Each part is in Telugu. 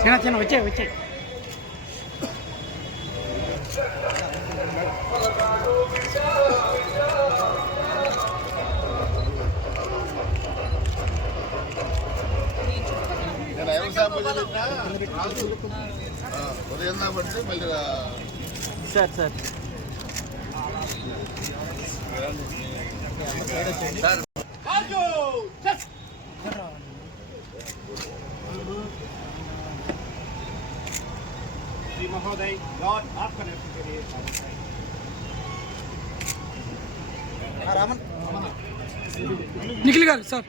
చిన్న చిన్న వచ్చే వచ్చే నేను ఐదు శాంపుల్ చదివినా ఉదయం కాబట్టి మళ్ళీ సార్ సార్ श्री महोदय गॉड आपका नेतृत्व के लिए निकल गए सर सर।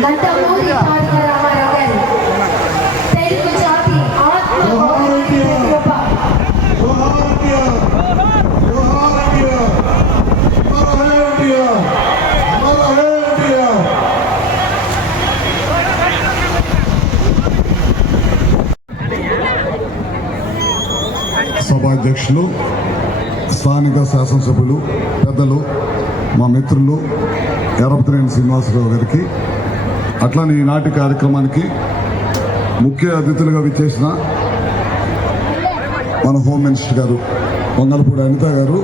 రామారావు తెలుగు జాతి ఆత్మ సభాధ్యక్షులు స్థానిక శాసనసభ్యులు పెద్దలు మా మిత్రులు ఎరపతిరేని శ్రీనివాసరావు గారికి అట్లానే ఈనాటి కార్యక్రమానికి ముఖ్య అతిథులుగా విచ్చేసిన మన హోమ్ మినిస్టర్ గారు వంగలపూడి అనిత గారు.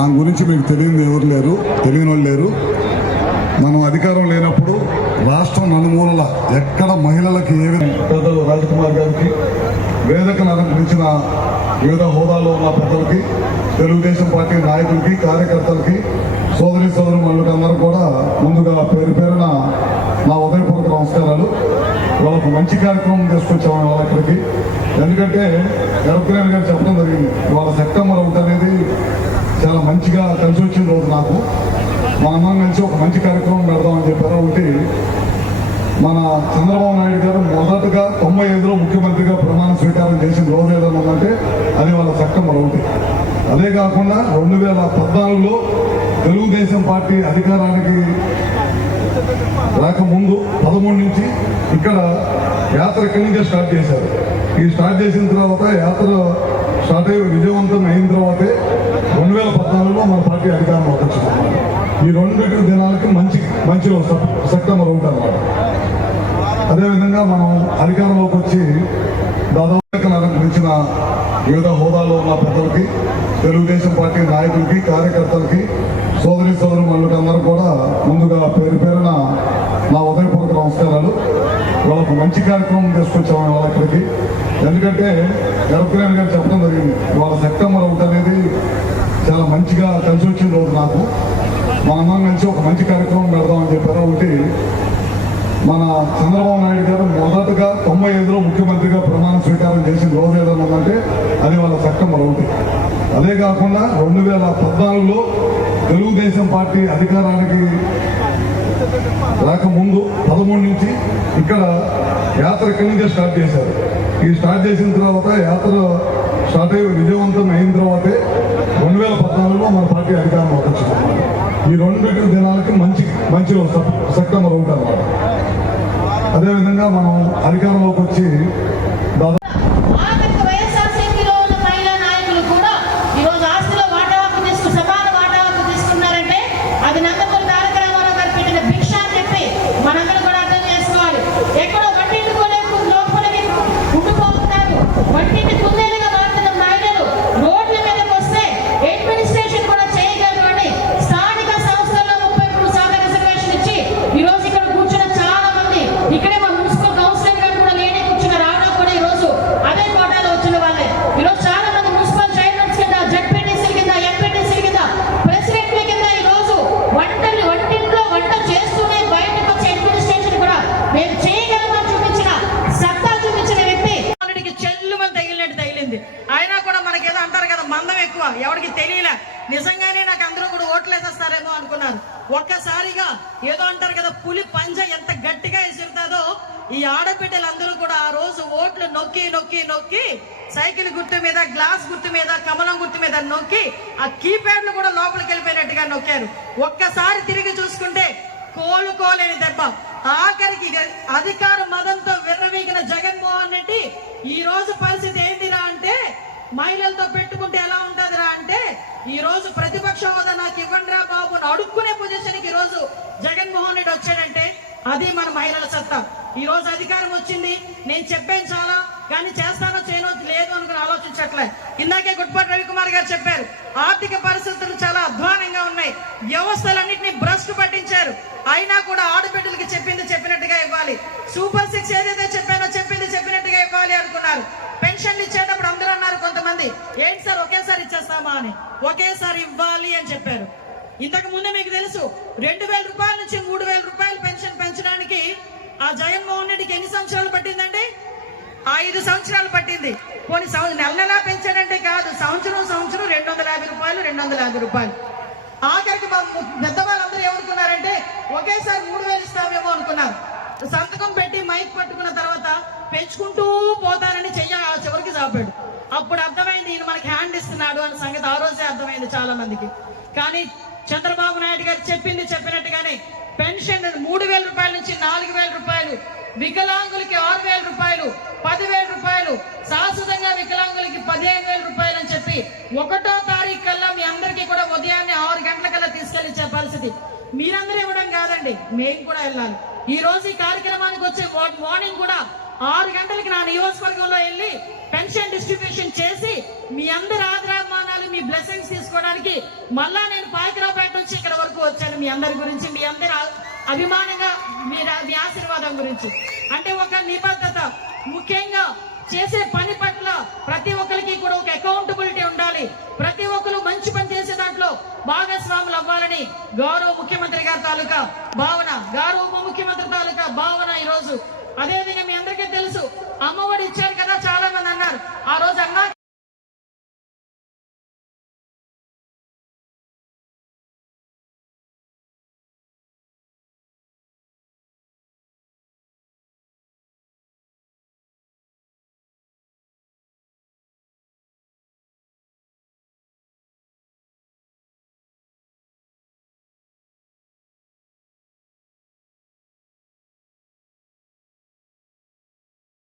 ఆమె గురించి మీకు తెలియని ఎవరు లేరు తెలియని వాళ్ళు లేరు. మనం అధికారం లేనప్పుడు రాష్ట్రం నలుమూలల ఎక్కడ మహిళలకి ఏ విధంగా పెద్దలు రాజకుమార్ గారికి వేదికను అలంకరించిన వివిధ హోదాలో ఉన్న పెద్దలకి తెలుగుదేశం పార్టీ నాయకులకి కార్యకర్తలకి సోదరి సోదరు అందరూ కూడా ముందుగా పేరు పేరున వాళ్ళకు మంచి కార్యక్రమం తీసుకొచ్చాము వాళ్ళ ఇక్కడికి. ఎందుకంటే గర్భరేణి గారు చెప్పడం జరిగింది. వాళ్ళ సెప్టెంబర్ ఒకటి అనేది చాలా మంచిగా కలిసి వచ్చిన రోజు నాకు. మా అమ్మ కలిసి ఒక మంచి కార్యక్రమం పెడదామని చెప్పారు. ఒకటి మన చంద్రబాబు నాయుడు గారు మొదటగా తొంభై ఐదులో ముఖ్యమంత్రిగా ప్రమాణ స్వీకారం చేసిన రోజు ఏదైనా అది వాళ్ళ సెప్టెంబర్ ఒకటి. అదే కాకుండా రెండు వేల పద్నాలుగులో తెలుగుదేశం పార్టీ అధికారానికి రాకముందు పదమూడు నుంచి ఇక్కడ యాత్ర ఇక్కడి నుంచే స్టార్ట్ చేశారు. ఈ స్టార్ట్ చేసిన తర్వాత యాత్ర స్టార్ట్ అయ్యి విజయవంతం అయిన తర్వాతే రెండు వేల పద్నాలుగులో మన పార్టీ అధికారంలోకి వచ్చింది ఈ రెండు దినాలకి మంచి మంచి సెప్టెంబర్ ఒకటి అనమాట అదేవిధంగా మనం అధికారంలోకి వచ్చి దాదాపు అలంకరించిన వివిధ హోదాలో ఉన్న పెద్దలకి తెలుగుదేశం పార్టీ నాయకులకి కార్యకర్తలకి సోదరి సోదరు అందరూ కూడా ముందుగా పేరు పేరున నా ఉదయపూర్వక నమస్కారాలు వాళ్ళకు మంచి కార్యక్రమం తీసుకొచ్చాము వాళ్ళ ఇక్కడికి ఎందుకంటే గర్భరేణి గారు చెప్పడం జరిగింది. వాళ్ళ సెప్టెంబర్ ఒకటి అనేది చాలా మంచిగా కలిసి వచ్చిన రోజు నాకు. మనందరం కలిసి ఒక మంచి కార్యక్రమం పెడదామని చెప్పారు. ఒకటి మన చంద్రబాబు నాయుడు గారు మొదటగా తొంభై ఐదులో ముఖ్యమంత్రిగా ప్రమాణ స్వీకారం చేసిన రోజు ఏదైనా ఉందంటే అది వాళ్ళ సెప్టెంబర్ ఒకటి అదే కాకుండా రెండు వేల పద్నాలుగులో తెలుగుదేశం పార్టీ అధికారానికి రాకముందు పదమూడు నుంచి ఇక్కడ యాత్ర ఇక్కడి స్టార్ట్ చేశారు. ఈ స్టార్ట్ చేసిన తర్వాత యాత్ర స్టార్ట్ అయ్యి విజయవంతం అయిన తర్వాతే రెండు వేల పద్నాలుగులో మన పార్టీ అధికారంలోకి వచ్చింది. ఈ రెండు దినాలకి మంచి మంచి సెప్టెంబర్ ఒకటి అన్నమాట అదేవిధంగా మనం అధికారంలోకి వచ్చి దాదాపు ఆఖరికి వైఎస్ఆర్సీపీలో ఉన్న మహిళా నాయకులు కూడా ఈరోజు ఆస్తిలో వాటా హక్కు తీసుకు సమాన వాటా హక్కు తీసుకున్నారంటే అది నందమూరి తారక రామారావు గారు పెట్టిన భిక్ష అని చెప్పి మనందరం కూడా అర్థం చేసుకోవాలి ఎక్కడో వంటింటికోలే లోపలికి ఉండిపోతున్నారు వంటింటి కుందేలుగా మారుతున్న మహిళలు రోడ్ల మీదకి వస్తే అడ్మినిస్ట్రేషన్ కూడా చేయగలరు అని స్థానిక సంస్థల్లో ముప్పై మూడు శాతం రిజర్వేషన్ ఇచ్చి ఈ రోజు ఇక్కడ కూర్చున్న చాలా మంది ఇక్కడే మా మున్సిపల్ కౌన్సిలర్ గారు కూడా లేడీ కూర్చున్న రావడం కూడా ఈ రోజు అదే కోటాలో వచ్చిన వాళ్ళే ఈ రోజు చాలా మంది మున్సిపల్ చైర్మన్స్ కింద జడ్పీటీసీ కింద ఎంపీటీసీ కింద ప్రెసిడెంట్ల కింద ఈ రోజు వంటలు వంటింట్లో వంట చేస్తూనే బయటకు వచ్చే అడ్మినిస్ట్రేషన్ కూడా మేము చేయగలమని చూపించిన సత్తా చూపించిన వ్యక్తి మనకి చెల్లుమని తగిలినట్టు తగిలింది అయినా కూడా మనకి ఏదో అంటారు కదా మందం ఎక్కువ ఎవరికి తెలియలే నిజంగానే నాకు అందరూ కూడా ఓట్లు వేసేస్తారేమో అనుకున్నారు ఒక్కసారిగా ఏదో అంటారు కదా పులి పంజ ఎంత గట్టిగా ఎసురుతుందో ఈ ఆడబిడ్డలందరూ కూడా ఆ రోజు ఓట్లు నొక్కి నొక్కి నొక్కి సైకిల్ గుర్తు మీద గ్లాస్ గుర్తు మీద కమలం గుర్తు మీద నొక్కి ఆ కీప్యాడ్లు కూడా లోపలికి వెళ్ళిపోయినట్టుగా నొక్కారు. ఒక్కసారి తిరిగి చూసుకుంటే కోలుకోలేని దెబ్బ. ఆఖరికి అధికార మదంతో విర్రవీగిన జగన్మోహన్ రెడ్డి ఈ రోజు పరిస్థితి ఏంటిరా అంటే మహిళలతో పెట్టుకుంటే ఎలా ఉంటదిరా అంటే ఈ రోజు ప్రతిపక్ష హోదా నాకు ఇవ్వండిరా బాబు అని అడుక్కునే పొజిషన్కి ఈ రోజు జగన్మోహన్ రెడ్డి వచ్చాడంటే అది మన మహిళల సత్తా ఈ రోజు అధికారం వచ్చింది. నేను చెప్పాను చాలా కానీ చేస్తానో చేయనో లేదు అనుకుని ఆలోచించట్లే. ఇందాకే గుట్పాటి రవికుమార్ గారు చెప్పారు ఆర్థిక పరిస్థితులు చాలా అధ్వానంగా ఉన్నాయి. వ్యవస్థలన్నింటినీ భ్రష్టు పట్టించారు. అయినా కూడా ఆడబిడ్డలకి చెప్పింది చెప్పినట్టుగా ఇవ్వాలి. సూపర్ సిక్స్ ఏదైతే చెప్పానో చెప్పింది చెప్పినట్టుగా ఇవ్వాలి అనుకున్నారు. పెన్షన్లు ఇచ్చేటప్పుడు అందరూ అన్నారు కొంతమంది ఏంటి సార్ ఒకేసారి ఇచ్చేస్తామా అని. ఒకేసారి ఇవ్వాలి అని చెప్పారు. ఇంతకు ముందే మీకు తెలుసు రెండు వేల రూపాయల నుంచి మూడు వేల రూపాయలు పెన్షన్ పెంచడానికి ఆ జగన్మోహన్ రెడ్డికి ఎన్ని సంవత్సరాలు పట్టిందండి? ఐదు సంవత్సరాలు పట్టింది. కొన్ని సంవత్సరం నెల నెలా పెంచాడంటే కాదు సంవత్సరం సంవత్సరం రెండు వందల యాభై రూపాయలు రెండు వందల యాభై రూపాయలు. ఆఖరికి మా ము- పెద్దవాళ్ళందరూ ఏమనుకున్నారంటే ఒకేసారి మూడు వేలు ఇస్తామేమో అనుకున్నారు. సంతకం పెట్టి మైక్ పట్టుకున్న తర్వాత పెంచుకుంటూ పోతానని చెయ్య ఆ చివరికి చాపాడు. అప్పుడు అర్థమైంది ఈయన మనకి హ్యాండ్ ఇస్తున్నాడు అనే సంగతి ఆ రోజే అర్థమైంది చాలా మందికి కానీ చంద్రబాబు నాయుడు గారు చెప్పింది చెప్పినట్టుగానే పెన్షన్ మూడు వేల రూపాయల నుంచి నాలుగు వేల రూపాయలు వికలాంగులకి ఆరు వేల రూపాయలు పదివేల రూపాయలు శాశ్వతంగా వికలాంగులకి పదిహేను వేల రూపాయలు అని చెప్పి ఒకటో తారీఖు కల్లా మీ అందరికీ కూడా ఉదయాన్నే ఆరు గంటలకల్లా తీసుకెళ్ళి ఇచ్చే పరిస్థితి మీరందరూ ఇవ్వడం కాదండి మేము కూడా వెళ్ళాలి. ఈ రోజు ఈ కార్యక్రమానికి వచ్చే మార్నింగ్ కూడా ఆరు గంటలకి నా నియోజకవర్గంలో వెళ్ళి పెన్షన్ డిస్ట్రిబ్యూషన్ చేసి మీ అందరి ఆదరాభిమానాలు మీ బ్లెస్సింగ్స్ తీసుకోవడానికి మళ్ళా నేను పాయకరావుపేట నుంచి ఇక్కడ వరకు వచ్చాను మీ అందరి గురించి మీ అందరి అభిమానంగా మీ మీ ఆశీర్వాదం గురించి. అంటే ఒక నిబద్ధత ముఖ్యంగా చేసే పని పట్ల ప్రతి ఒక్కరికి కూడా ఒక అకౌంటబిలిటీ ఉండాలి. ప్రతి ఒక్కరు మంచి పని చేసే దాంట్లో భాగస్వాములు అవ్వాలని గౌరవ ముఖ్యమంత్రి గారి తాలూకా భావన గౌరవ ఉప ముఖ్యమంత్రి